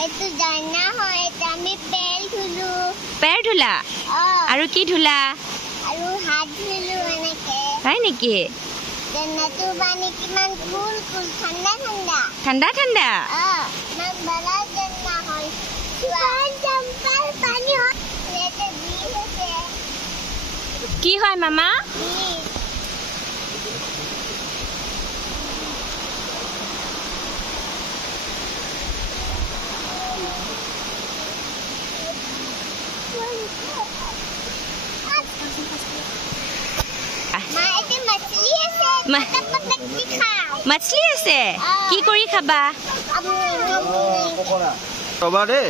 এটো জানা হয় আমি পেল ধুলু পেৰ ধুলা আৰু কি ধুলা আৰু হাত ধুলু এনেকে হয় নেকি জানাটো পানী কিমান কুল কুল ঠাণ্ডা ঠাণ্ডা ঠাণ্ডা ঠাণ্ডা মান বলা জানা হয় সুৱান জম্পাল পানী হয় লেতে দি আছে কি হয় মামা मछली আছে কি কৰি খাবা পকৰা ৰবা দে